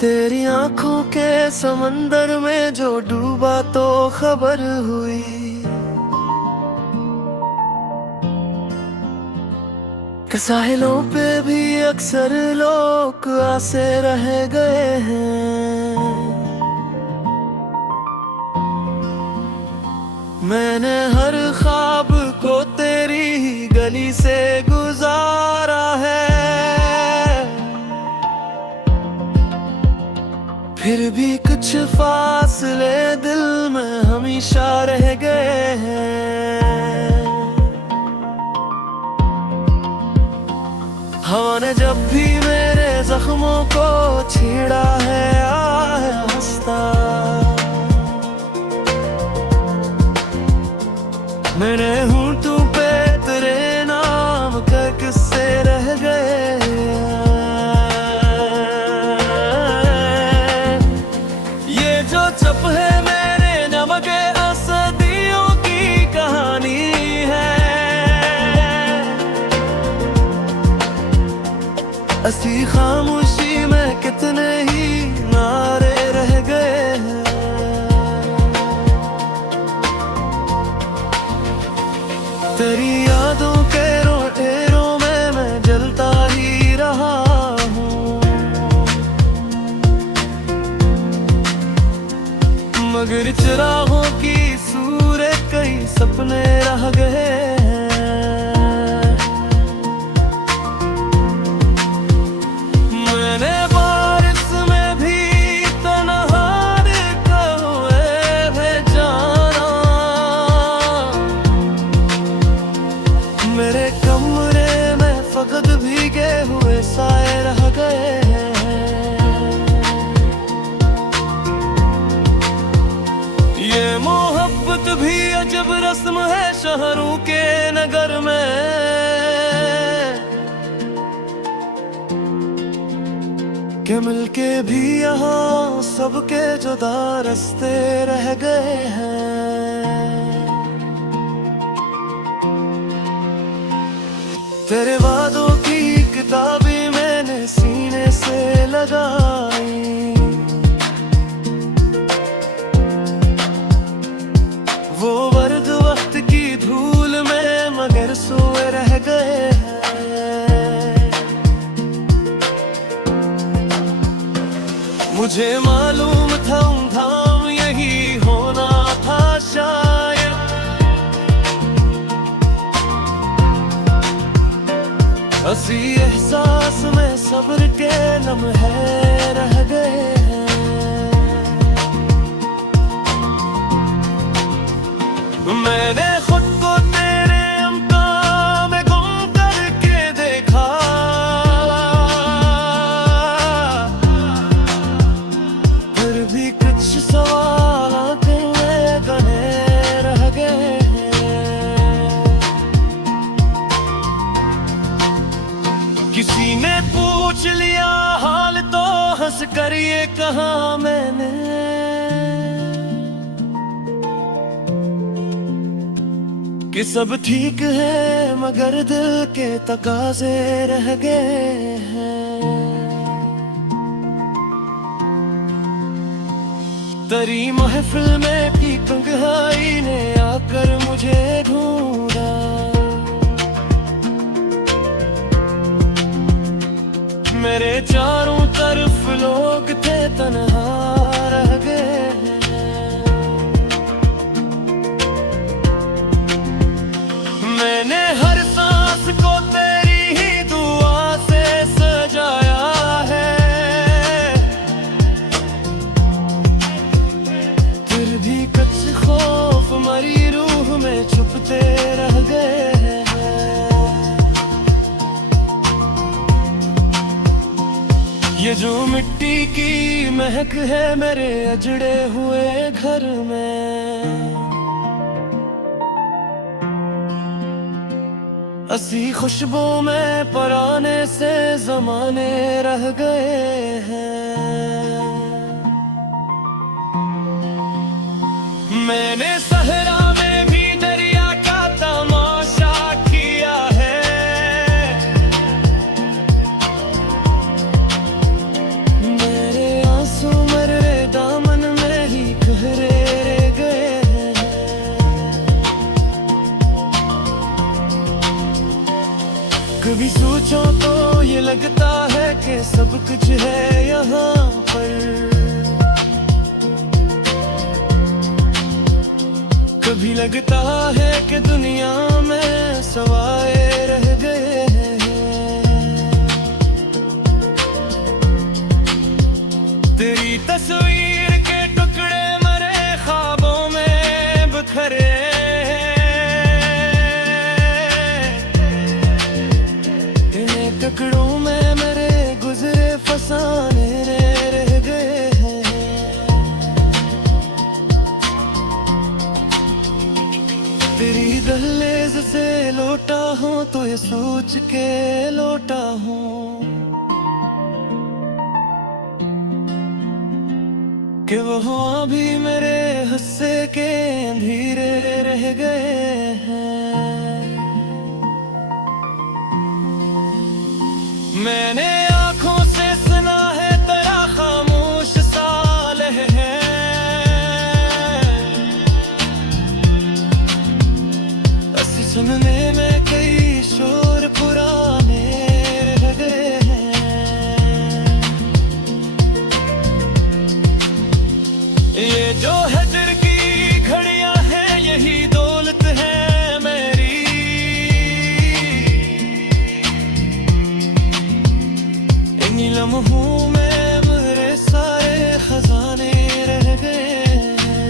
तेरी आंखों के समंदर में जो डूबा तो खबर हुई। कि साहिलों पे भी अक्सर लोग आसे रह गए हैं। मैंने हर ख्वाब को तेरी ही गली से गुजारा है। फिर भी कुछ फासले दिल में हमेशा रह गए हैं। हवा ने जब भी मेरे जख्मों को छेड़ा है आया हंसता। मेरे होंठों पे तेरे नाम का किस्से रह गए। ये जो चुप है मेरे नमक सदियों की कहानी है। ऐसी खामोशी में कितने ही नारे रह गए हैं। तेरी यादों के रोटेरों में मैं जलता ही रहा हूँ। मगर चिरागों की सूरत कई सपने रह गए हैं। मैंने बारिश में भी तन्हार हुए जाना। मेरे कमरे में फकत भीगे हुए साए रह गए हैं। ये मोहब्बत भी अजब रस्म है शहरों के नगर में। कि मिलके भी यहाँ सबके जुदा रास्ते रह गए हैं। तेरे वादों की किताबें मैंने सीने से लगाई। वो वर्द वक्त की धूल में मगर सोए रह गए हैं। मुझे मालूम था धाम यही होना था शायद। हंसी एहसास में सब्र के लम्हे रह गए हैं। मैंने खुद को तेरे अम्ता में गुम करके देखा। फिर भी कुछ सवाल आंखों में गने रह गए हैं। किसी ने पूछ लिया हाल तो हंस कर ये कहा मैंने। कि सब ठीक है मगर दिल के तकाजे रह गए हैं। तेरी महफिल में भी तन्हाई ने आकर मुझे ढूंढा। मेरे चारों तरफ लोग थे तन्हा रह गए। मैंने हर सांस को तेरी ही दुआ से सजाया है। फिर भी कुछ खौफ मरी रूह में छुपते रह गए हैं। ये जो मिट्टी की महक है मेरे अजड़े हुए घर में। हंसी खुशबू में पराने से जमाने रह गए हैं। मैंने सहरा में भी दरिया का तमाशा किया है। मेरे सब कुछ है यहाँ पर। कभी लगता है कि दुनिया में सवाए रह गए हैं। तेरी तस्वीर के टुकड़े मरे ख्वाबों में बिखरे। इन्हें टुकड़ों में मेरे गुजरे फसाने रह गए हैं। तेरी दहलीज से लौटा हूँ तो ये सोच के लौटा हूँ कि वहाँ भी मेरे हंसे के अंधेरे रह गए हैं। मैंने आँखों से सुना है तेरा खामोश साल है। सुनने में कई शोर पुराने रह गए हैं। ये जो हजर की घड़ियां हैं यही दौलत है मेरी। इन्हीं लम्हों में मेरे सारे खजाने रह गए हैं।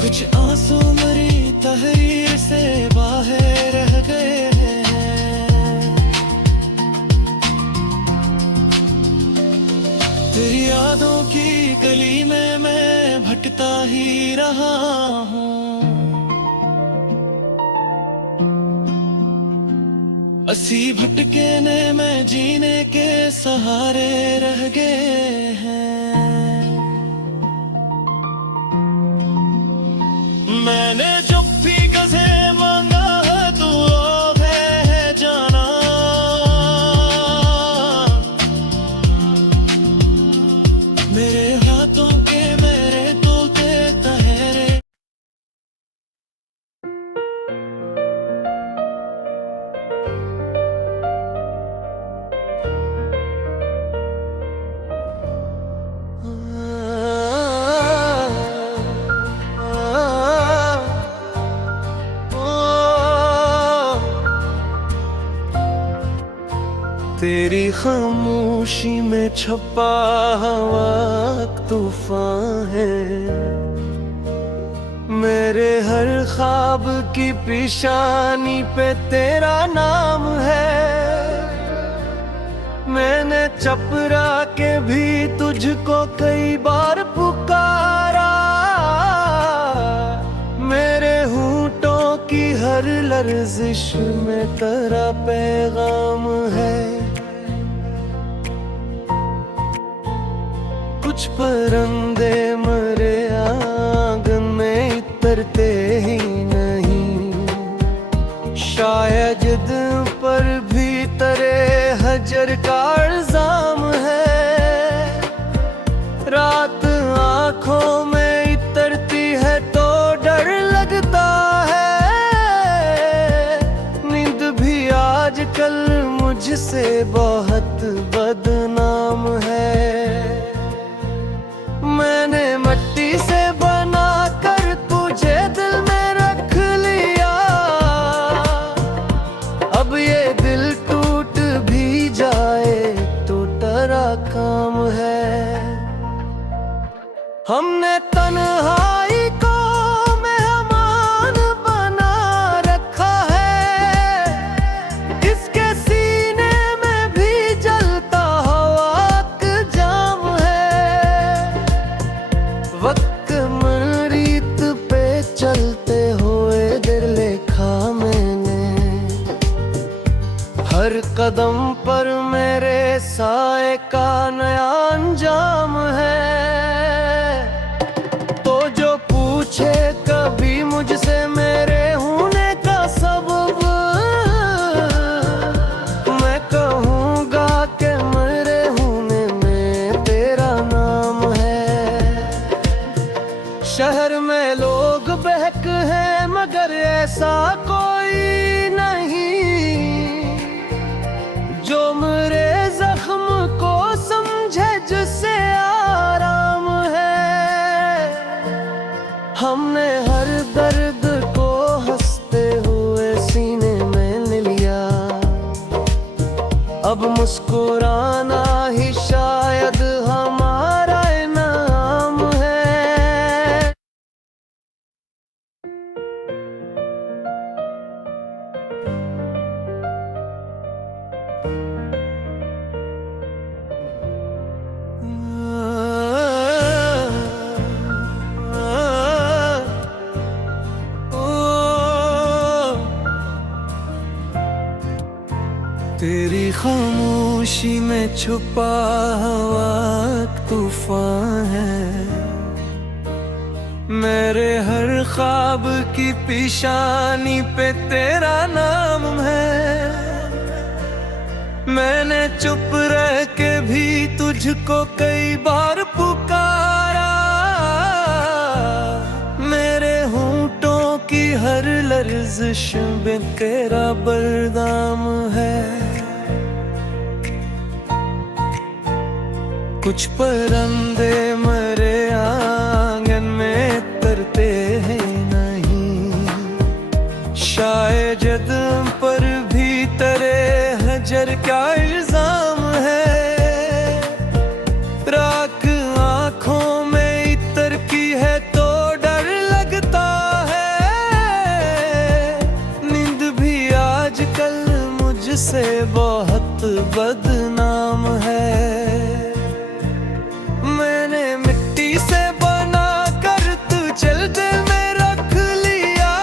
कुछ आंसू मेरी तहरीर से बाहर रह गए हैं। तेरी यादों की गली में मैं भटकता ही रहा हूँ। असी भटकने में जीने के सहारे रह गए हैं। मैंने जब भी गज़े मांगा है तू है जाना। मेरे हाथों के मेरे तोलते तहरे। तेरी खामोशी में छपा हवा तूफान है। मेरे हर ख्वाब की पेशानी पे तेरा नाम है। मैंने चपरा के भी तुझको कई बार पुकारा। मेरे होंठों की हर लर्जिश में तेरा पैगाम है। कुछ परंदे मरे आंगन में उतरते ही नहीं। शायद दिल पर भी तेरे हजर का इल्जाम है। रात आंखों में उतरती है तो डर लगता है। नींद भी आजकल मुझसे बहुत बदनाम है। मैंने मट्टी से बना कर तुझे दिल में रख लिया। अब ये दिल टूट भी जाए तो तेरा काम है। हमने तन्हाई को मेहमान बना रखा है। इसके सीने में भी जलता हवा का जाम है। वक्त मरीत पे चलते हुए दिल लिखा मैंने। हर कदम पर मेरे साए का नया अंजाम है। तो जो पूछे कभी मुझसे मेरे होने का सबब, मैं कहूँगा कि मेरे होने में लोग बहक हैं मगर ऐसा कोई नहीं जो मेरे जख्म को समझे, जिससे आराम है। हमने हर दर्द को हंसते हुए सीने में ले लिया, अब मुस्कुराना ही शायद हमारा इनाम है। तेरी खामोशी में छुपा हुआ तूफान है, मेरे हर ख्वाब की पेशानी पे तेरा नाम है। मैंने चुप रह के भी तुझको कई बार पुकारा, मेरे होंठों की हर लर्ज़िश में तेरा बरदाम है। कुछ परंदे मरे आंगन में तरते हैं नहीं, शायद जद पर भी तेरे हजर का इल्जाम है। राख आंखों में इतर की है तो डर लगता है, नींद भी आजकल मुझसे बहुत बदनाम है। मैंने मिट्टी से बना कर तू चल दिल में रख लिया,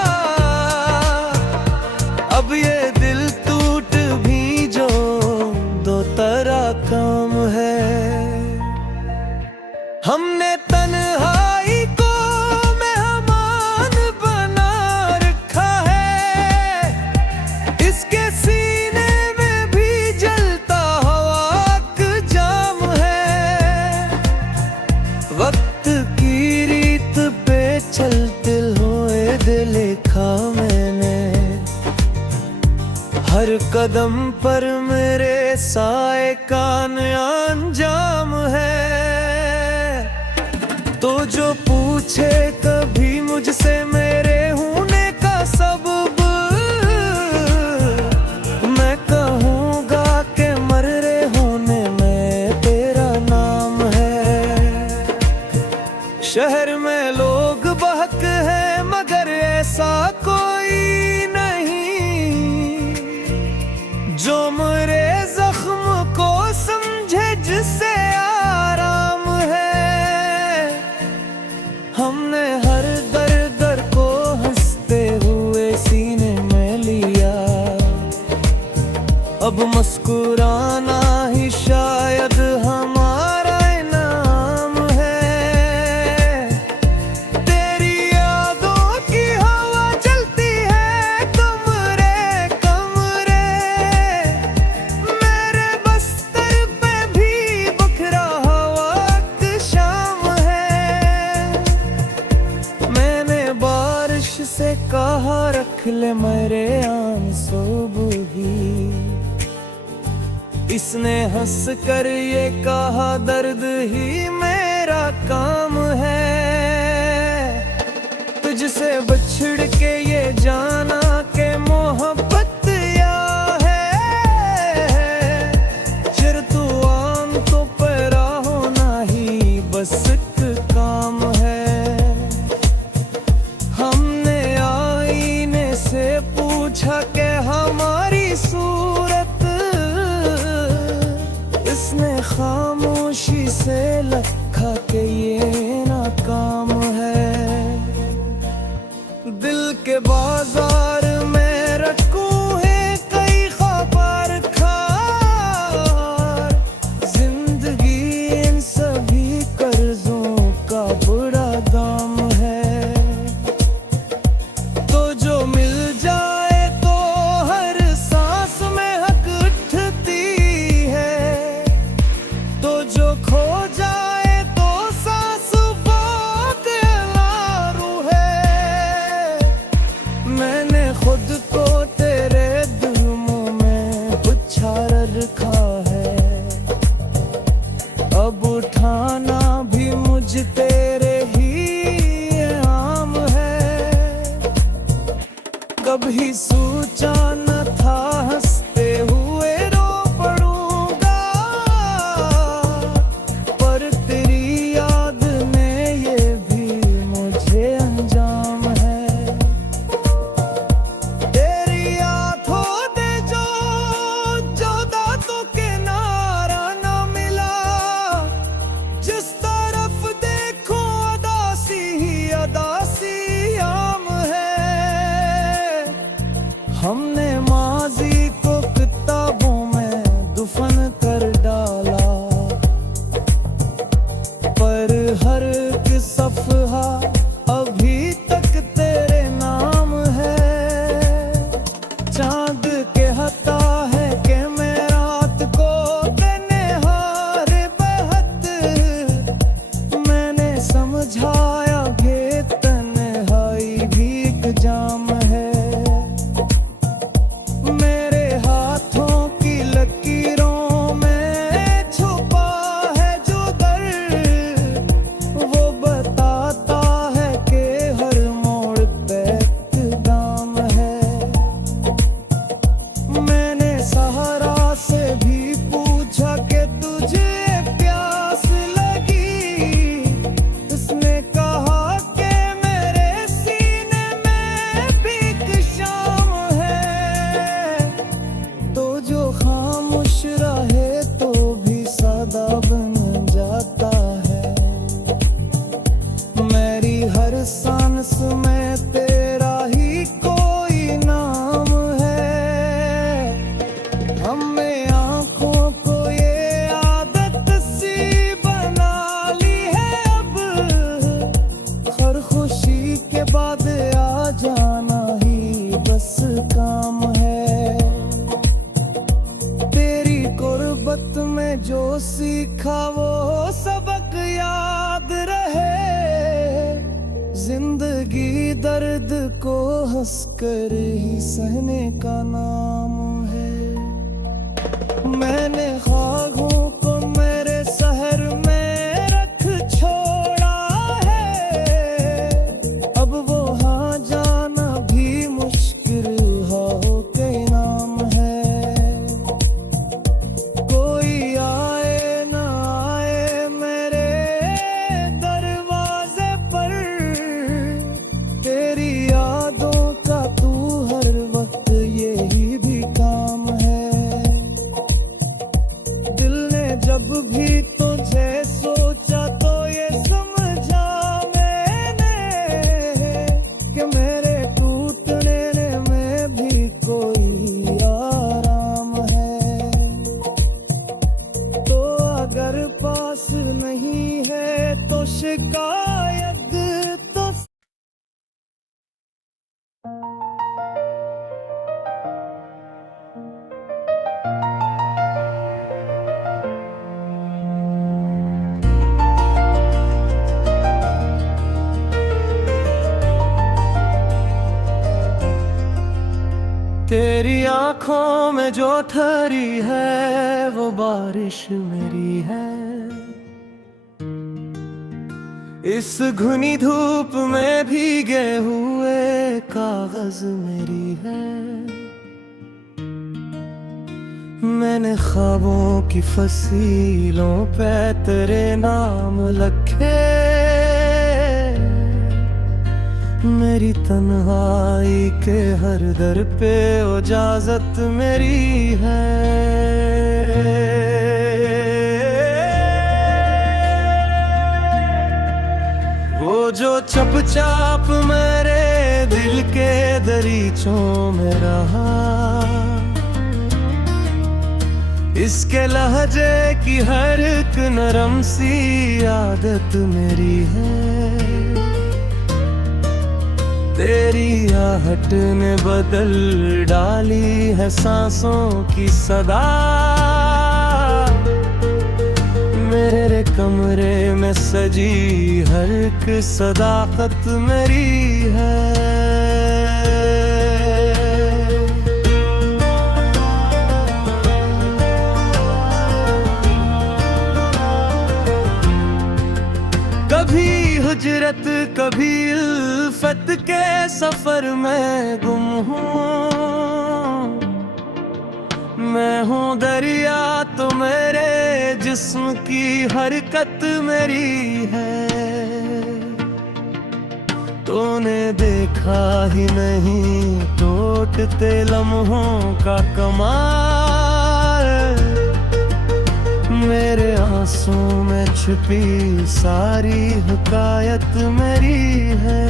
अब ये दिल टूट भी जो दो तरह काम है। हमने तन्हाई को मेहमान बना रखा है, इसके सीने में भी जलता हवा का जाम है। वक्त की रीत पे चलते हुए देखा मैंने, हर कदम पर मेरे साए का अंजाम है। तो जो पूछे कभी मुझसे मेरे होने का सबब, मैं कहूँगा कि मरे होने में तेरा नाम है। शहर में लोग बहक हैं मगर ऐसा कोई नहीं जो मेरे जख्म को समझे, जिससे आराम है। हमने हर दर्द को हंसते हुए सीने में लिया, अब मुस्कुराना ही शायद हमारा इनाम है। तेरी यादों की हवा चलती है कमरे कमरे, मेरे बस्तर पे भी बखरा हुआ शाम है। मैंने बारिश से कहा रख ले मेरे आंसू भी, इसने हंस कर ये कहा दर्द ही मेरा काम है। तुझसे बिछड़ के ये जाना के मोहब्बत या है, चिर तू आम तो पैरा होना ही बस एक काम है। हमने आईने से पूछा कि हमारी सूरत, इसने खामोशी से लखा के ये नाकाम है। दिल के बाजार में रखूं है कई खबर खार, जिंदगी इन सभी कर्जों का बड़ा दाम है। तो जो मिल जाए तो हर सांस में हक उठती है, तो जो खो जाए तो सांस वो के अलारू कभी सोचा न था हंसते हुए रो पड़ूंगा, पर तेरी याद में ये भी मुझे अंजाम है। तेरी आंखों दे जो दांतों के नारा न मिला, जिस तरफ देखो अदासी ही अदासी आम है। हमने माजी को किताबों में दफन कर डाला, पर हर एक सफ़हा अभी तक तेरे नाम है। चांद कहता है कि मैं रात को तन्हार बहत, मैंने समझाया कि तन्हाई भी एक जाम है। मेरे हाथों की लकीरों में छुपा है जो दर्द, वो बताता है कि हर मोड़ पे इक़दाम है। मैंने सहारा से भी पूछा कि तुझे प्यास लगी, उसने कहा कि मेरे सीने में भी एक शाम है। तो जो खामोश रहे तो भी सदा बन जाता है। मेरी हर सांस में तेरा ही कोई नाम है। हमें आंखों को ये आदत सी बना ली है अब, हर खुशी के बाद आ जाना ही बस काम है। तेरी गुर्बत में जो सीखा वो सबक याद रहे, जिंदगी दर्द को हंसकर ही सहने का नाम है। मैंने ख्वाबों को मेरे शहर में रख छोड़ा है, अब वो हाँ जाना भी मुश्किल हो के नाम है। कोई आए ना आए मेरे दरवाजे पर, तेरी यादों का तू हर वक्त यही भी काम है। दिल ने जब भी तुझे सोचा तो ये समझा मैंने कि मेरे टूटने में भी कोई आराम है। तो अगर पास नहीं है तो शिकायत तो तेरी आंखों में जो ठहरी है वो बारिश मेरी है। इस घुनी धूप में भीगे हुए कागज मेरी है। मैंने ख्वाबों की फसीलों पे तेरे नाम लिखे, मेरी तन्हाई के हर दर पे इजाजत मेरी है। वो जो चुपचाप मेरे दिल के दरीचों में रहा, इसके लहजे की हर एक नरम सी आदत मेरी है। तेरी आहट ने बदल डाली है सांसों की सदा, मेरे कमरे में सजी हर एक सदाकत मेरी है। कभी हुजरे हकीकत कभी उल्फत के सफर में गुम हूँ। मैं हूँ दरिया तो मेरे जिस्म की हरकत मेरी है। तूने देखा ही नहीं टूटते लम्हों का कमाल। मेरे आंसू में छुपी सारी हकायत मेरी है।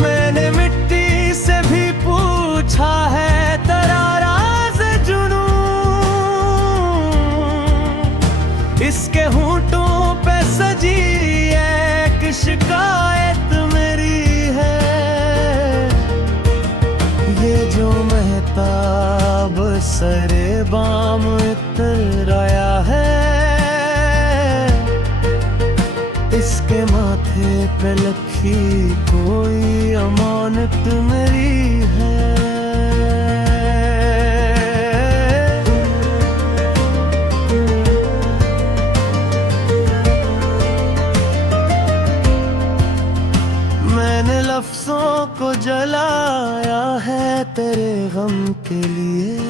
मैंने मिट्टी से भी पूछा है तेरा राज जुनूं। इसके होंठों पे सजी एक शिकायत मेरी है। ये जो महताब सरे बाम इतराया है, इसके माथे पे लखी कोई अमानत मेरी है। मैंने लफ्जों को जलाया है तेरे गम के लिए।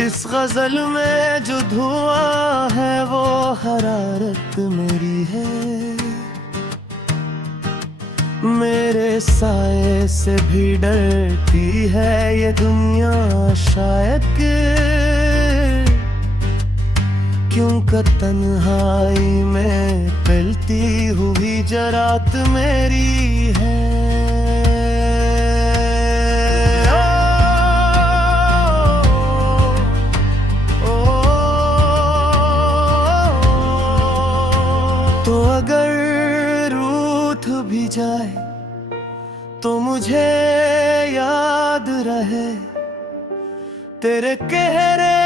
इस गजल में जो धुआं है वो हरारत मेरी है। मेरे साए से भी डरती है ये दुनिया शायद कि, क्योंकि तन्हाई में फैलती हुई जरात मेरी है। तो अगर रूठ भी जाए तो मुझे याद रहे तेरे चेहरे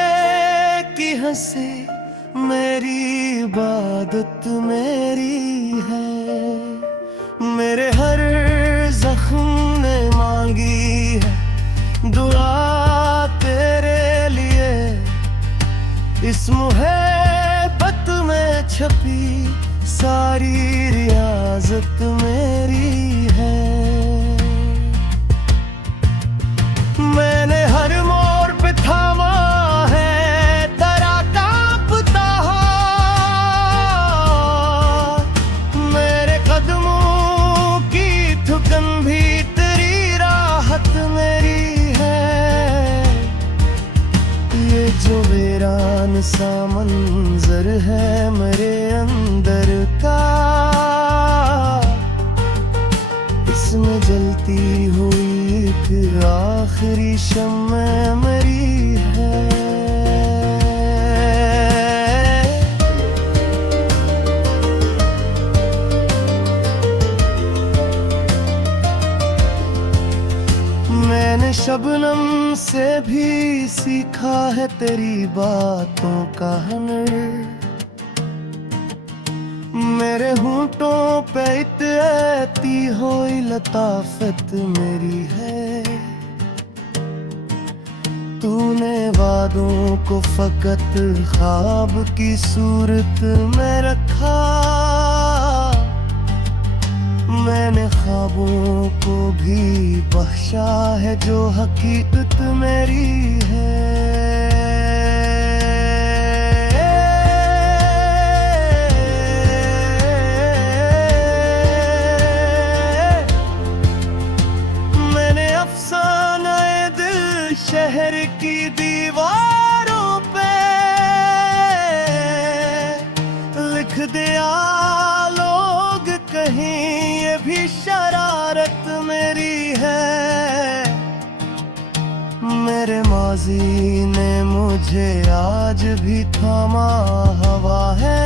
की हंसी मेरी इबादत मेरी है। मेरे हर जख्म ने मांगी है दुआ तेरे लिए। इस मुहब्बत में छपी सारी रियाजत मेरी है। मैंने हर मोड़ पे थामा है तेरा कांपता हाथ। मेरे कदमों की थुकन भी तेरी राहत मेरी है। ये जो वीरान सा मंजर है मेरे अंदर का, इसमें जलती हुई एक आखिरी शम्मा मेरी है। मैंने शबनम से भी सीखा है तेरी बातों का हुनर। मेरे होंठों पे इतनी हुई लताफत मेरी है। तूने वादों को फकत ख्वाब की सूरत में रखा। मैंने ख्वाबों को भी बख्शा है जो हकीकत मेरी है। शहर की दीवारों पे लिख दिया लोग कहीं ये भी शरारत मेरी है। मेरे माजी ने मुझे आज भी थामा हवा है।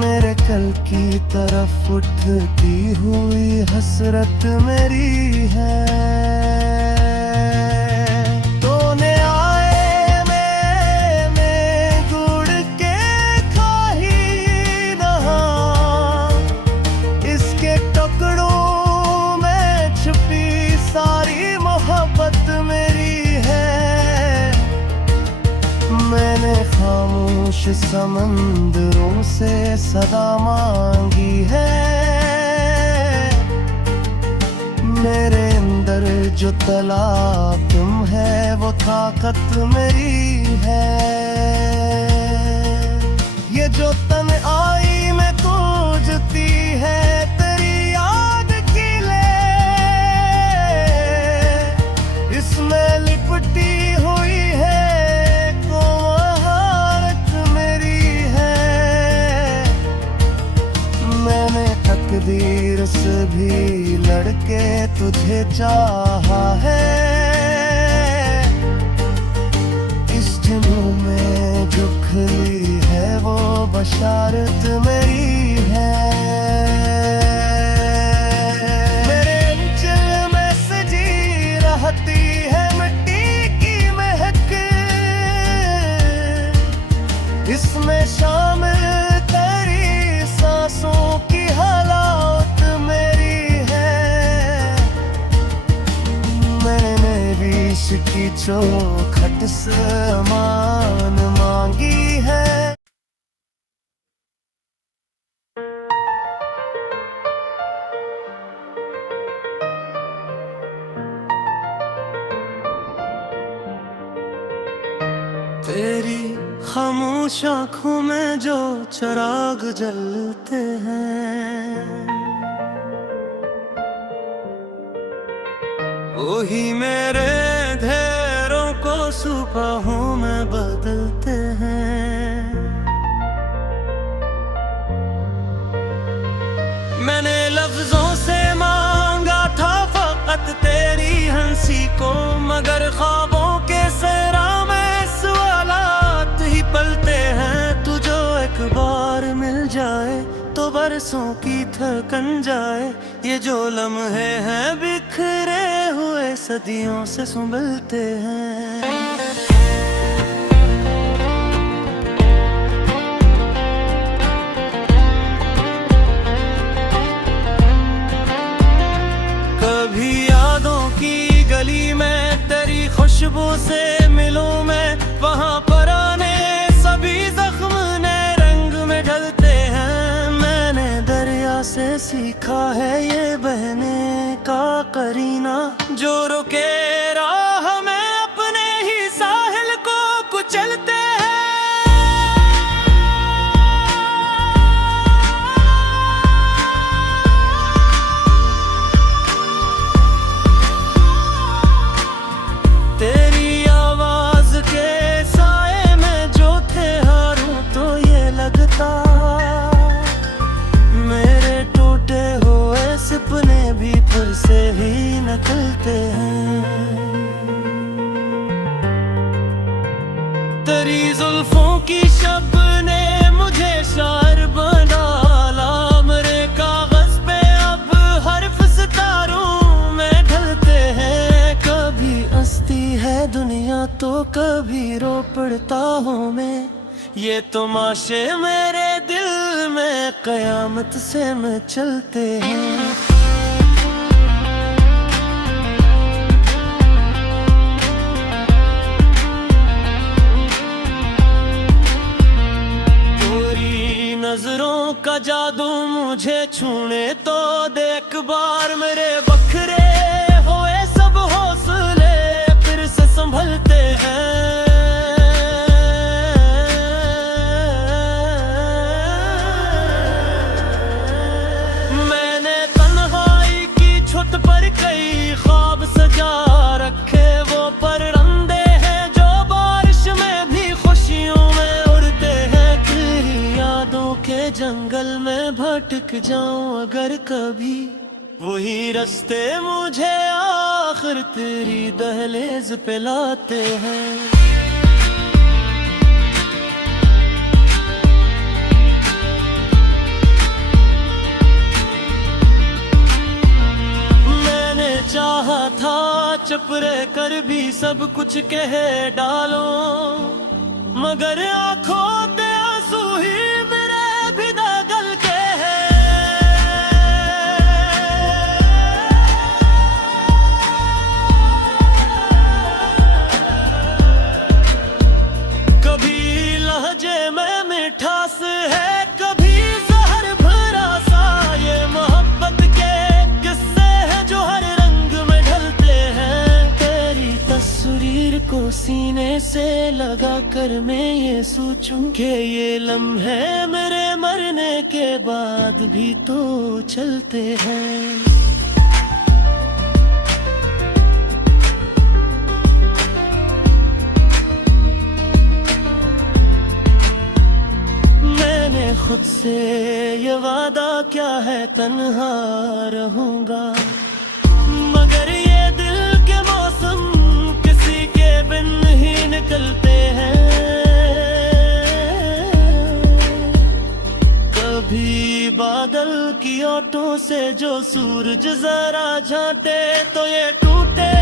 मेरे कल की तरफ उठती हुई हसरत मेरी है। तूने आए में गुड़ के खाही नहा। इसके टुकड़ों में छुपी सारी मोहब्बत मेरी है। मैंने समंदरों से सदा मांगी है। मेरे अंदर जो तलातम है वो ताकत मेरी है। ये जो तन आई में तुझती है तेरी याद की ले, इसमें लिपटी हुई है को महारत मेरी है। मैंने तकदीर से भी लड़के तुझे चाहा है। इस जुनून में जो खिली है वो बशारत मेरी है। मेरे अंचल में सजी रहती है मिट्टी की महक, इसमें शामिल तेरी सांसों की हालात मेरी है। मैंने विष की चौखट से अमान मांगी है। तेरी खामोश आँखों में जो चिराग जलते हैं वही मेरे अंधेरों को सुबहों में बदलते हैं। मैंने लफ्जों से मांगा था फकत तेरी हंसी को, मगर ख्वाबों के सहरा में सवालात ही पलते हैं। तू जो एक बार मिल जाए तो बरसों की थकन जाए। ये जो लम्हे हैं बिखरे हुए सदियों से संभलते हैं। कभी यादों की गली में तेरी खुशबू से मिलूं मैं, वहाँ पुराने सभी जख्म नए रंग में ढलते हैं। मैंने दरिया से सीखा है ये बहने का करीना, जो रुके राह में अपने ही साहिल को कुचलते हैं। तेरी आवाज के साए में जो थे हारूं तो ये लगता मेरे टूटे हुए सपने भी फिर से ही निकलते हैं। तेरी जुल्फों की शब ने मुझे शायर बना ला। मेरे कागज पे अब हर्फ सितारों में ढलते हैं। कभी हंसती है दुनिया तो कभी रो पड़ता हूँ मैं। ये तमाशे मेरे दिल में कयामत से में चलते हैं। तेरी नजरों का जादू मुझे छूने तो देख बार। मेरे बखरे हुए सब हौसले फिर से संभलते हैं। मैंने तन्हाई की छत पर कई ख्वाब सजा रखे, वो परंदे हैं जो बारिश में भी खुशियों में उड़ते हैं। तेरी यादों के जंगल में भटक जाऊं अगर कभी, वही रास्ते मुझे आखिर तेरी दहलीज पे लाते हैं। मैंने चाहा था चुप रह कर भी सब कुछ कह डालो, मगर आंखों से आंसू ही मेरे भी दागल के हैं। कभी लहजे में है कभी जहर भरा सा, ये मोहब्बत के किस्से हैं जो हर रंग में ढलते हैं। तेरी तस्वीर को सीने से लगा कर मैं ये सोचूं कि ये लम्हे मेरे मरने के बाद भी तो चलते हैं। खुद से ये वादा क्या है तन्हा रहूंगा, मगर ये दिल के मौसम किसी के बिन ही निकलते हैं। कभी बादल की ओटों से जो सूरज जरा झांटे, तो ये टूटे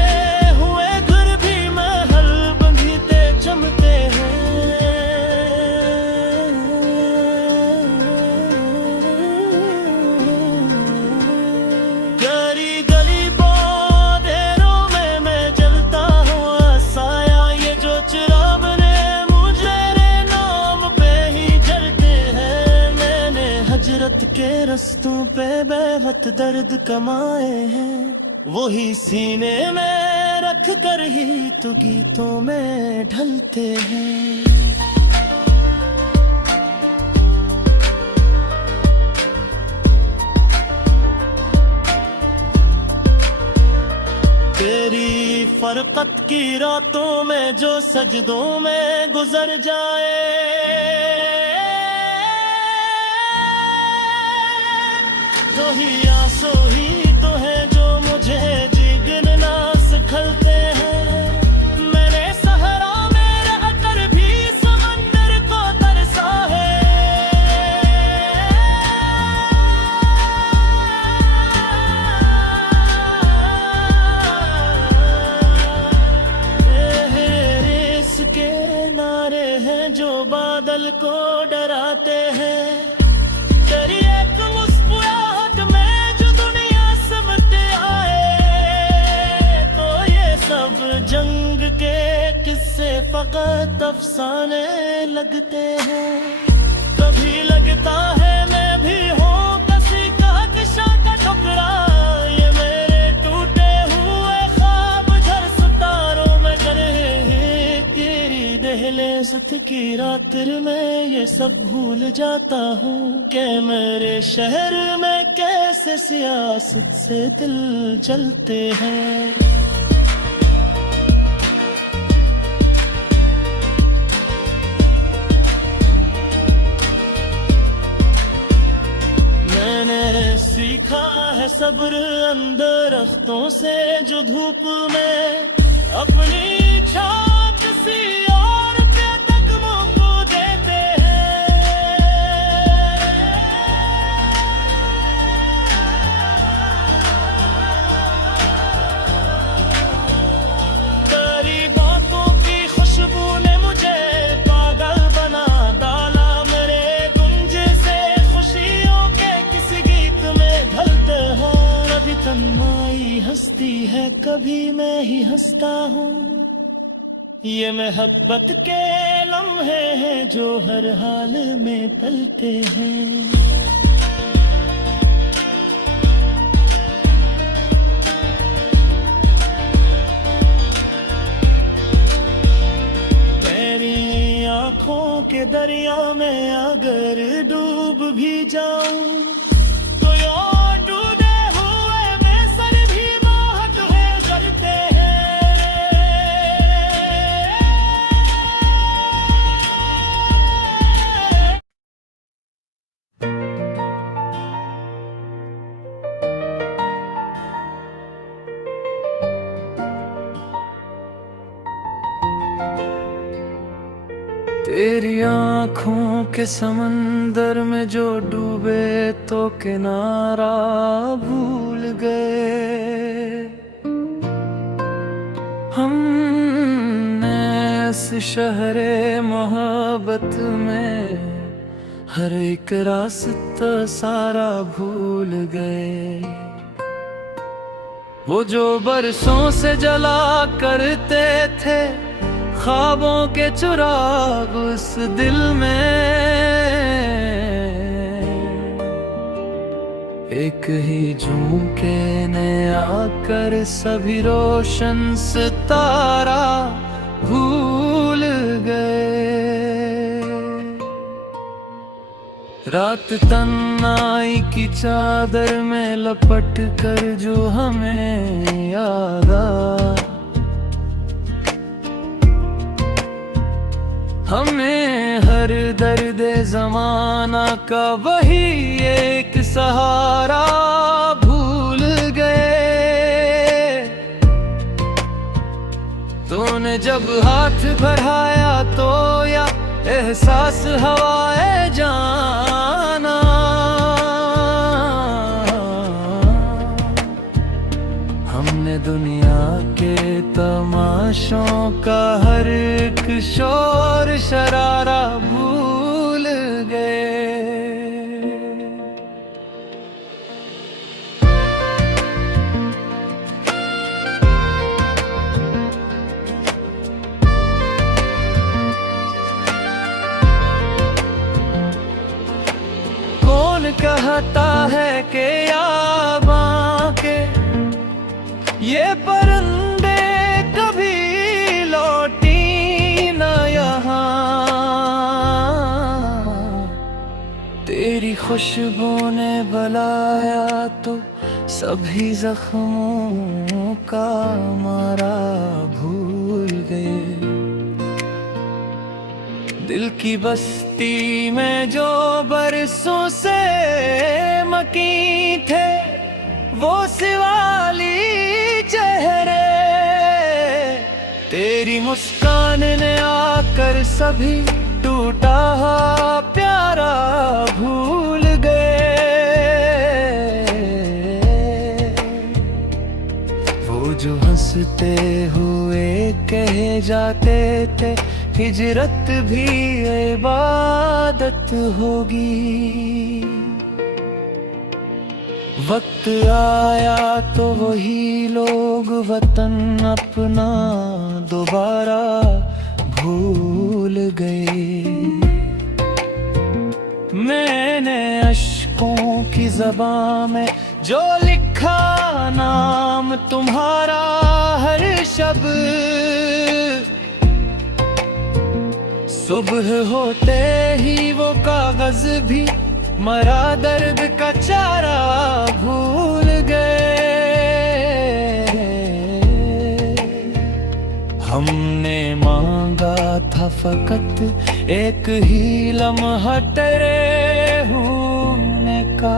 हुए घर भी महल बंधीते चमकते हैं। के रस्तों पे बेवत दर्द कमाए हैं, वही सीने में रख कर ही तो गीतों में ढलते हैं। तेरी फरकत की रातों में जो सजदों में गुजर जाए, तो ही आंसू ही तो है जो मुझे जिगरना सिखलते हैं। मैंने सहरा में रहकर भी समंदर को तरसा है। इसके नारे हैं जो बादल को डराते हैं। जंग के किस्से फकत अफसाने लगते हैं। कभी लगता है मैं भी हूँ किसी का किस्सा का टुकड़ा, ये मेरे टूटे हुए ख्वाब झर सितारों में गरे तेरी दहलीज की रात्रि में ये सब भूल जाता हूँ कि मेरे शहर में कैसे सियासत से दिल जलते हैं। सीखा है सब्र अंदर रख्तों से जो धूप में अपनी छाप सी और पे तकमों को देते हैं। तेरी बातों की खुशबू ने मुझे पागल बना डाला, मेरे गुंज से खुशियों के किसी गीत में ढलते हो। कभी तन्हाई हंसती है कभी मैं ही हंसता हूँ, ये मोहब्बत के लम्हे हैं जो हर हाल में पलते हैं। मेरी आँखों के दरिया में अगर डूब भी जाऊं, तो यार डूबे हुए में सर भी महक है जलते हैं। तेरी आँखों के समंदर में जो डूबे तो किनारा भूल गए। हमने इस शहरे मोहब्बत में हर एक रास्ता सारा भूल गए। वो जो बरसों से जला करते थे ख्वाबों के चिराग उस दिल में, एक ही झोंके ने आकर सभी रोशन सितारा भूल गए। रात तन्हाई की चादर में लपट कर जो हमें याद आ, हमें हर दर्द ज़माना का वही एक सहारा भूल गए। तूने जब हाथ बढ़ाया तो या एहसास हवाए जाना, हमने दुनिया के तमाशों का हर एक शोर शरारा भूल गए। कौन कहता है कि याबां के ये परिंदे कभी लौटी न यहाँ, तेरी खुशबू ने बुलाया तो सभी जख्मों का मारा भूल गए। दिल की बस्ती में जो बरसों से मकी थे वो सिवाली चेहरे, तेरी मुस्कान ने आकर सभी टूटा प्यारा भूल गए। वो जो हंसते हुए कहे जाते थे हिजरत भी इबादत होगी, वक्त आया तो वही लोग वतन अपना दोबारा भूल गए। मैंने अश्कों की ज़बां में जो लिखा नाम तुम्हारा हर शब्द, सुबह होते ही वो कागज भी मरा दर्द का चारा भूल गए। हमने मांगा था फकत एक ही लम्हा तेरे होने का,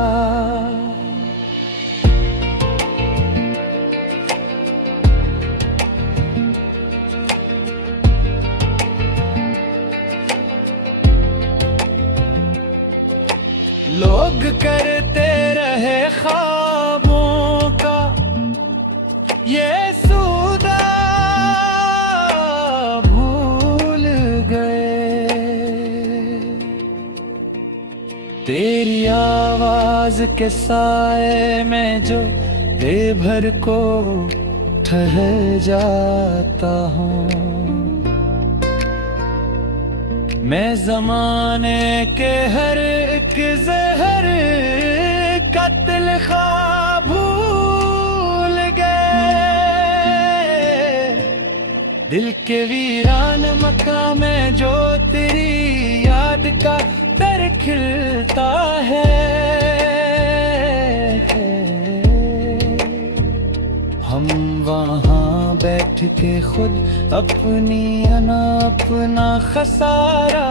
लोग करते रहे ख्वाबों का ये सौदा भूल गए। तेरी आवाज के साए में जो बेभर को ठहर जाता हूँ, मैं ज़माने के हर एक ज़हर कत्ल ख्वाब भूल गए। दिल के वीरान मकान में जो तेरी याद का दर खिलता है, हम वहाँ बैठ के खुद अपनी अपना खसारा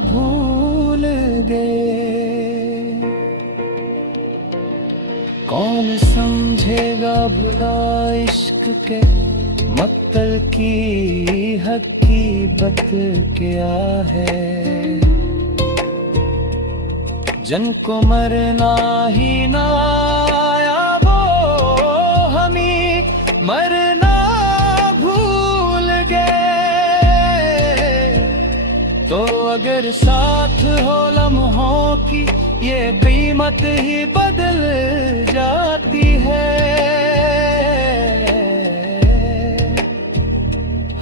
भूल गए। कौन समझेगा भुला इश्क के मक्तल की हकीकत क्या है, जन को मरना ही ना आया वो हमी मरना भूल गए। तो अगर साथ हो लम्हों की ये कीमत ही बदल जाती है,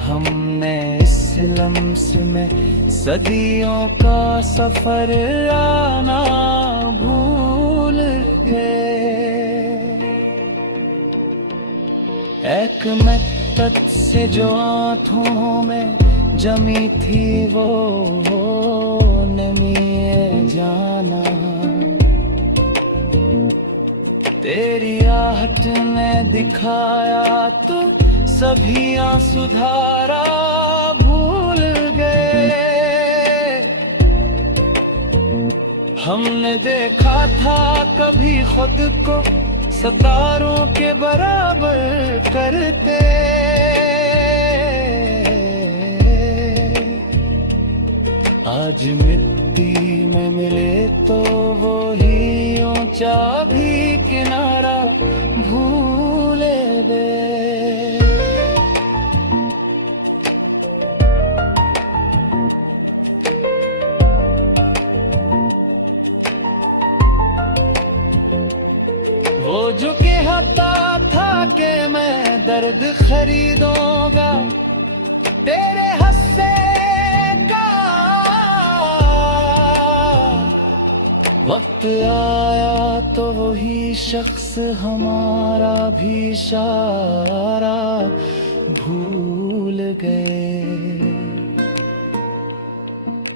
हमने इस लम्स में सदियों का सफर आना भूल गए। एक मक्तत से जो आँखों में जमी थी वो नमी जाना, तेरी आहट ने दिखाया तो सभी आंसू धारा भूल गए। हमने देखा था कभी खुद को सितारों के बराबर करते, आज मिट्टी में मिले तो वो ही ऊंचा भी किनारा भूले दे। वो जो कहता था कि मैं दर्द खरीदूंगा तेरे हंसने का, वक्त आया तो वही शख्स हमारा भी इशारा भूल गए।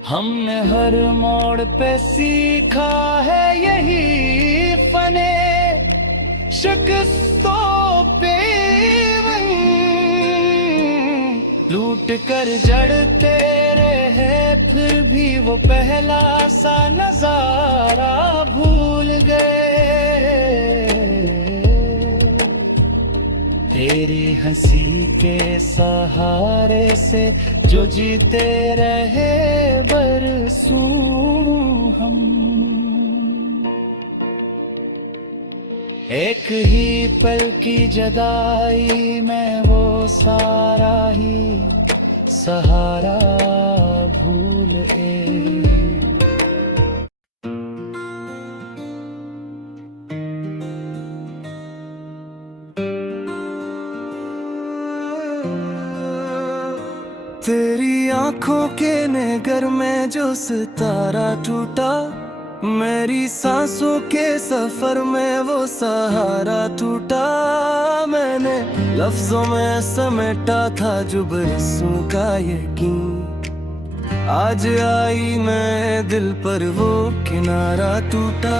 हमने हर मोड़ पे सीखा है यही फने शिकस्तों पे लूट कर जड़ते रहे, फिर भी वो पहला सा नजारा भूल गए। तेरी हंसी के सहारे से जो जीते रहे बरसों हम, एक ही पल की जुदाई में वो सारा ही सहारा भूल गए। तेरी आंखों के नगर में जो सितारा टूटा, मेरी सांसों के सफर में वो सहारा टूटा। मैंने लफ्जों में समेटा था जो बरसों का यकीन, आज आई मैं दिल पर वो किनारा टूटा।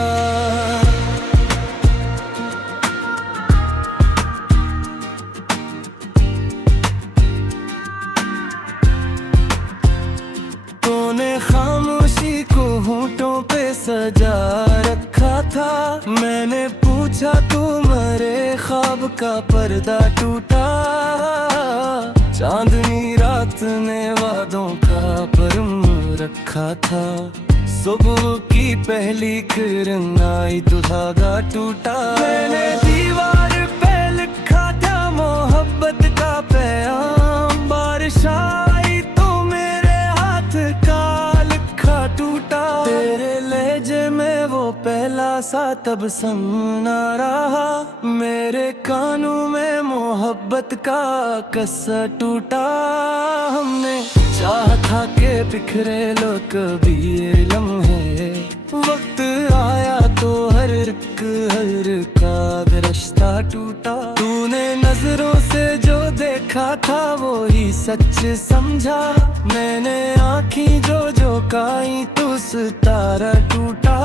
तूने खामोशी को होठों पे सजा रखा था, मैंने पूछा तुम्हारे ख्वाब का पर्दा टूटा। चांदनी रात ने वादों का परम रखा था, सुबह की पहली किरण आई तो धागा टूटा। मैंने दीवार पे लिखा था मोहब्बत का पैगाम, बारिश आई तो मेरे हाथ का लिखा टूटा। तेरे लहजे में वो पहला सा तब सना रहा, मेरे कानों में मोहब्बत का कस्सा टूटा। हमने चाहा था के बिखरे लो कभी ये लम्हे, वक्त आया तो हर का रिश्ता टूटा। तूने नजरों से जो देखा था वो ही सच समझा, मैंने आँखी जो काई तो सितारा टूटा।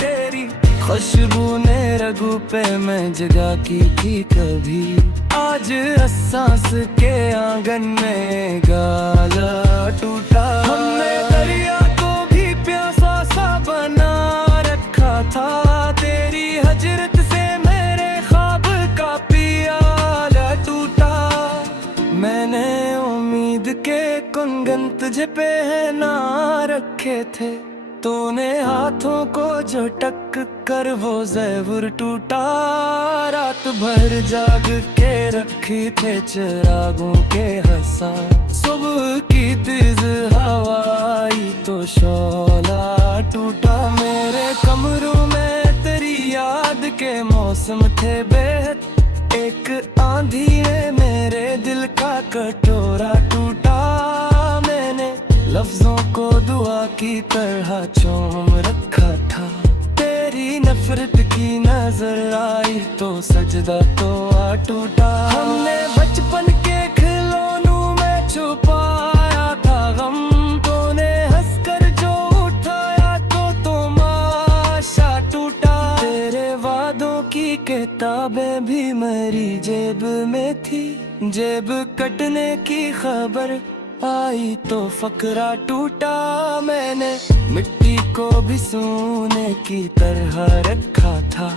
तेरी खुशबू ने रगू पे मैं जगह की थी कभी, आज सांस के आंगन में गाला टूटा। हमने दरिया को भी प्यासा सा बना रखा था, तेरी हजरत से मेरे ख्वाब का पियाला टूटा। मैंने उम्मीद के कुंगन तुझे पहना रखे थे, तूने हाथों को जो टक कर वो ज़ेवर टूटा। रात भर जाग के रखी थे चिरागों के हंसा, सुबह की तेज हवाई तो शोला टूटा। मेरे कमरों में तेरी याद के मौसम थे बेहद, एक आंधी ने मेरे दिल का कटोरा टूटा। मैंने लफ्जों को दुआ की तरह चूम रखा था, तेरी नफरत की नजर आई तो सजदा तो टूटा। हमने बचपन के खिलौनों में छुपाया था गम, तूने हंसकर जो उठाया तो तमाशा टूटा। तेरे वादों की किताबें भी मेरी जेब में थी, जेब कटने की खबर आई तो फकरा टूटा। मैंने मिट्टी को भी सोने की तरह रखा था,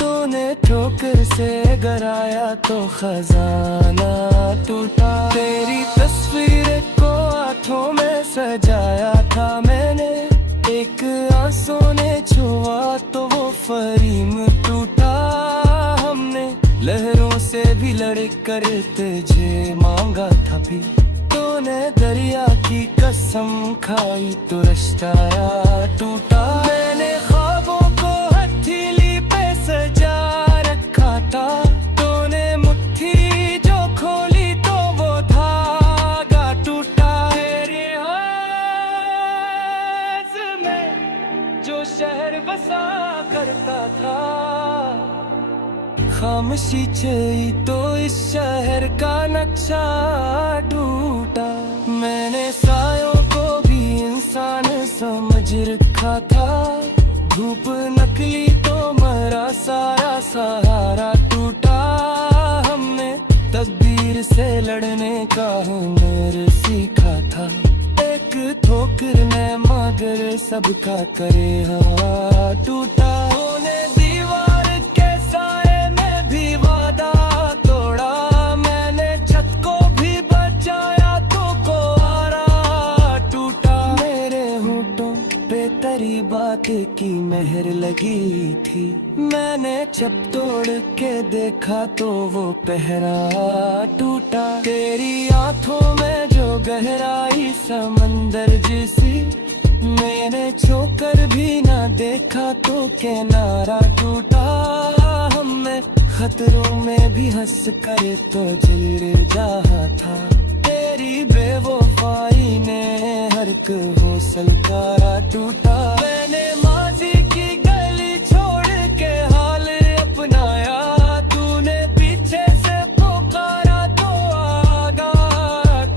तूने ठोकर से गिराया तो खजाना टूटा। तेरी तस्वीर को हाथों में सजाया था मैंने, एक आंसू ने छुआ तो वो फ्रेम टूटा। हमने लहरों से भी लड़कर तुझे मांगा था भी, तूने दरिया की कसम खाई तो रिश्ता टूटा। मैंने ख्वाबों को हथेली पे सजा रखा था, तूने मुट्ठी जो खोली तो वो धागा टूटा। तेरे हाथ में जो शहर बसा करता था, खामोशी छाई तो इस शहर का नक्शा टूटा। मैंने सायों को भी इंसान समझ रखा था, धूप नकली तो मरा सारा सहारा टूटा। हमने तकदीर से लड़ने का हुनर सीखा था, एक ठोकर ने मगर सबका करे हवा टूटा। तूने दीवार के साए में भी वादा तोड़ा, मैंने छत को भी बचाया तो कोहरा टूटा। मेरे होठों पे तेरी बात की मेहर लगी थी, मैंने जब तोड़ के देखा तो वो पहरा टूटा। तेरी आंखों में जो गहराई समंदर जैसी, मैंने छूकर भी ना देखा तो किनारा टूटा। हमने खतरों में भी हंस कर तो दिल जहा था, तेरी बेवफाई ने हर एक हौसला टूटा। मैंने माजी की गली छोड़ के हाल अपनाया, तूने पीछे से पुकारा तो आगा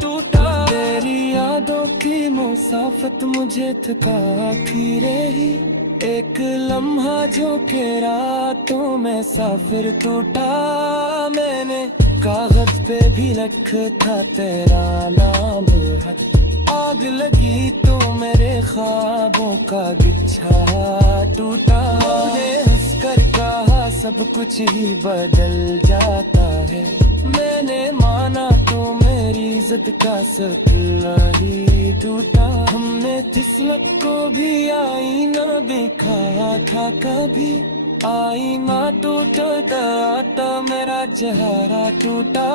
टूटा। तेरी यादों की मुसाफत मुझे थकाती रही, एक लम्हा जो के रातों में साफिर टूटा। मैंने कागज पे भी रखा था तेरा नाम, आग लगी तो मेरे ख्वाबों का गुच्छा टूटा। मैंने हंसकर कहा सब कुछ ही बदल जाता है, मैंने माना तो मेरी जिद का सपना ही टूटा। हमने किस्मत को भी आईना दिखाया था कभी, आईना टूटा तो मेरा चेहरा टूटा।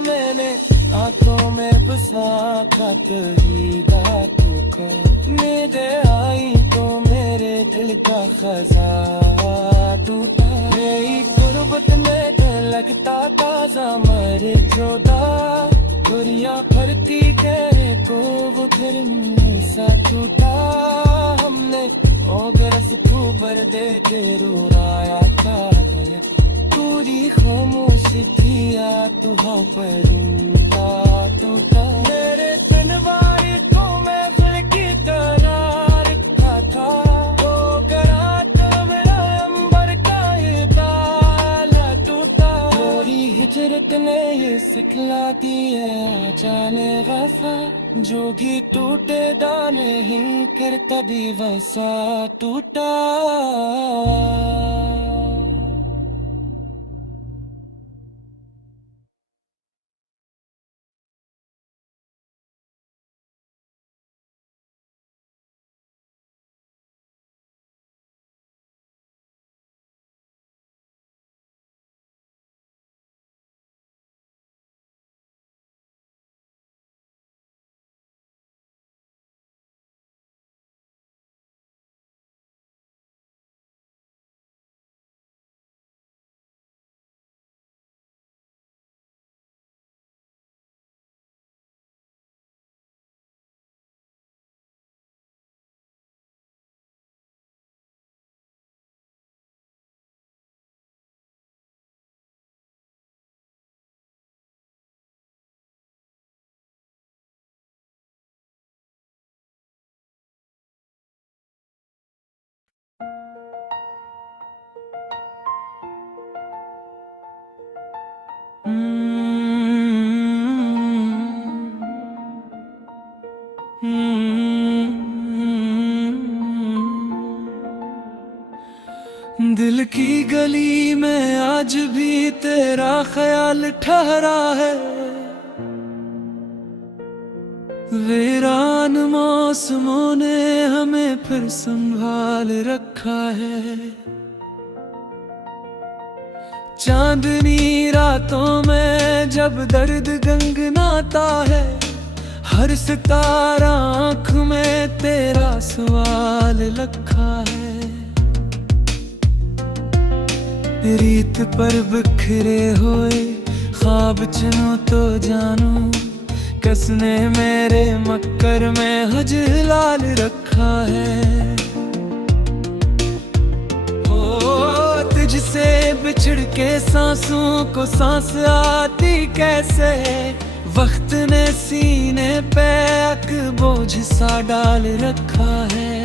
मैंने आंखों में बसा खत ही रातों का, नींद आई तो मेरे दिल का खजा टूटा। मेरी गुर्बत में डर लगता ताजा मरे चौदा, दुनिया भरती तेरे को वो फिर सा टूटा। हमने ओगरस खूबर दे के रुलाया था, पूरी खामोशी किया तू हाँ परूंगा टूटा। मेरे तनवार को मैं फिर की तरह रखा था, ओ गरा तो मेरा अंबर का ये ताला टूटा। मेरी हिजरत ने ये सिखला दी है जाने वफा, जो भी टूटे दाने ही करता भी वैसा टूटा। दिल की गली में आज भी तेरा ख्याल ठहरा है, वीरान मौसमों ने हमें फिर संभाल रखा है। चांदनी रातों में जब दर्द गंगनाता है, हर सितारा आँख में तेरा सवाल रखा है। रीत पर बिखरे हुए ख्वाब चुनो तो जानू, कसने मेरे मक्कर में हजलाल रखा है। ओ तुझसे बिछड़ के सांसों को सांस आती कैसे, वक्त ने सीने पे एक बोझ सा डाल रखा है।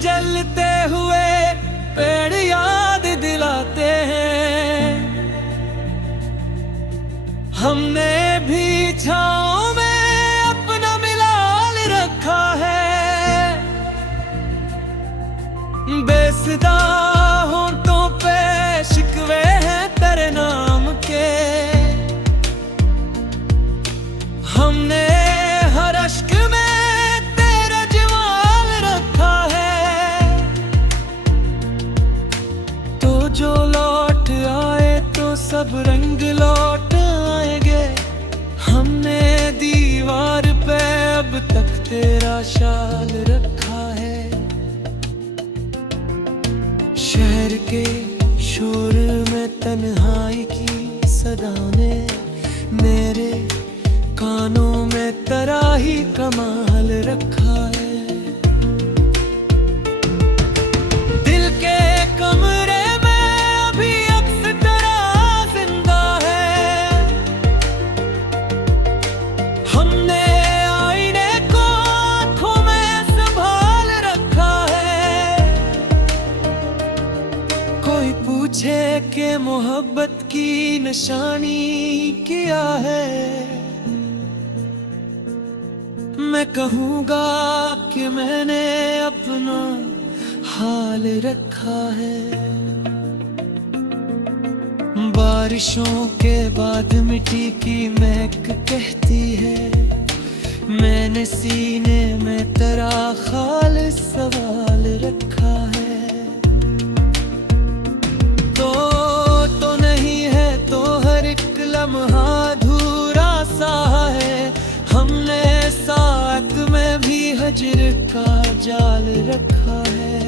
जलते हुए पेड़ याद दिलाते हैं, हमने भी छाँव में अपना मिलाल रखा है। बेसदा होंठों पे शिकवे हैं तेरे नाम के, हमने हर अश्क में जो लौट आए तो सब रंग लौट आएंगे। हमने दीवार पे अब तक तेरा शाल रखा है। शहर के शोर में तन्हाई की सदा ने मेरे कानों में तराही कमाल रखा है। दिल के कमरे पूछे के मोहब्बत की निशानी क्या है, मैं कहूँगा कि मैंने अपना हाल रखा है। बारिशों के बाद मिट्टी की महक कहती है, मैंने सीने में तेरा खालिस सवाल रखा है। तो नहीं है तो हर एक लम्हा अधूरा सा है, हमने साथ में भी हजर का जाल रखा है।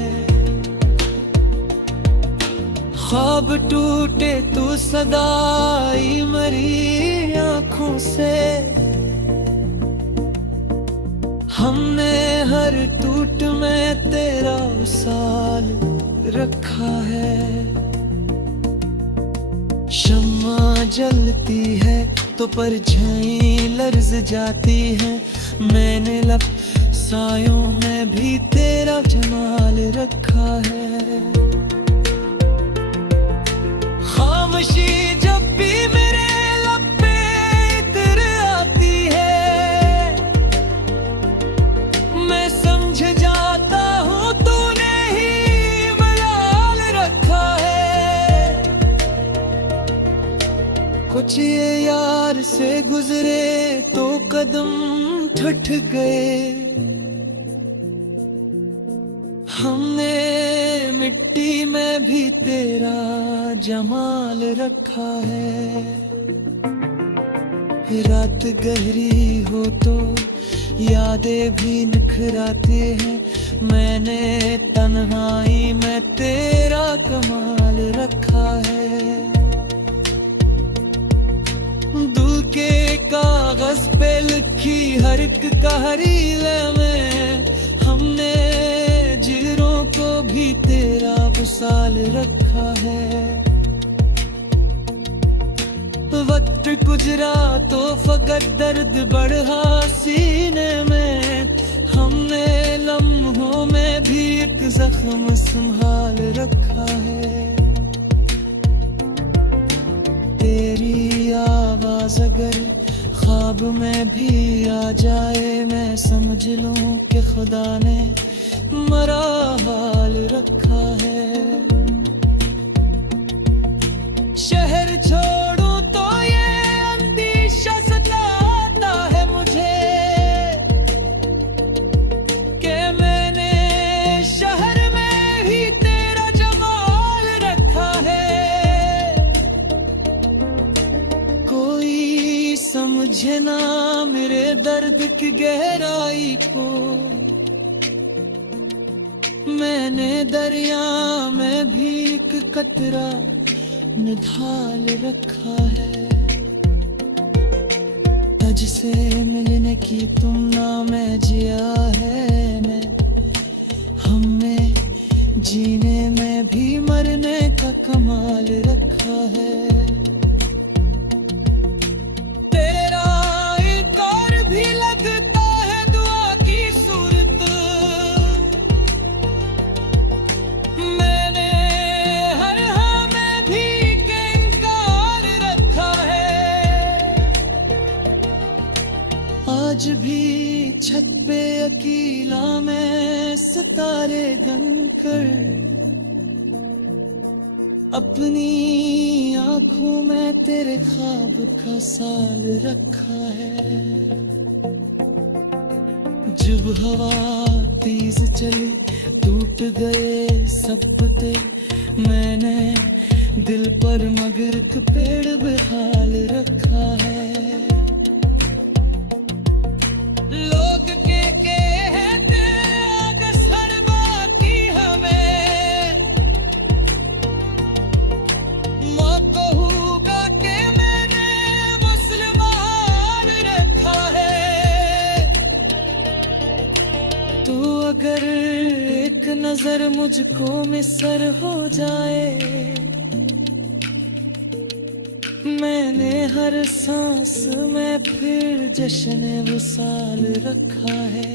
ख्वाब टूटे तो सदाई मरी आँखों से, हमने हर टूट में तेरा उसाल रखा है। शम्मा जलती है तो परछाई लर्ज जाती है, मैंने लब सायों में भी तेरा जमाल रखा है। खामोशी जब भी मेरे लब पे इतर आती है, मैं समझ जाता हूँ तूने ही मलाल रखा है। कुछ ये यार से गुजरे तो कदम ठुठ गए, हमने मिट्टी में भी तेरा जमाल रखा है। रात गहरी हो तो यादें भी निखराती हैं, मैंने तन्हाई में तेरा कमाल रखा है। दिल के कागज पे लिखी हर एक कहानी में हमने जिगरों को भी तेरा वसाल रखा है। वक्त गुजरा तो फकत दर्द बढ़ा सीने में, हमने लम्हों में भी एक गम संभाल रखा है। तेरी आवाज अगर ख्वाब में भी आ जाए, मैं समझ लूं कि खुदा ने मरा हाल रखा है। शहर छोड़ूं तो ये अंदेशा सताता है मुझे कि मैंने शहर में ही तेरा जमाल रखा है। कोई समझे ना मेरे दर्द की गहराई को, मैंने दरिया में भी एक कतरा निधाल रखा है। तुझसे मिलने की तुमना में जिया है मैं, हमें जीने में भी मरने का कमाल रखा है। तेरा एक और भी लगता है दुआ की सूरत, मैंने हर हाँ में भी के इनकार रखा है। आज भी छत पे अकेला मैं सितारे गनकर, अपनी आंखों में तेरे ख्वाब का साल रखा है। जब हवा तेज चली टूट गए सपते, मैंने दिल पर मगर एक पेड़ बेहाल रखा है। लोग के कहते आगे सर बाकी हमें, माँ कहूँगा कि मैंने मुसलमान रखा है। तो अगर एक नजर मुझको मिसर हो जाए, मैंने हर सांस में फिर जश्न विसाल रखा है।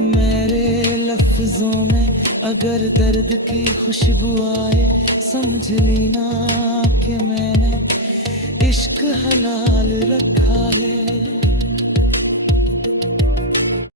मेरे लफ्जों में अगर दर्द की खुशबू आए, समझ लेना कि मैंने इश्क हलाल रखा है।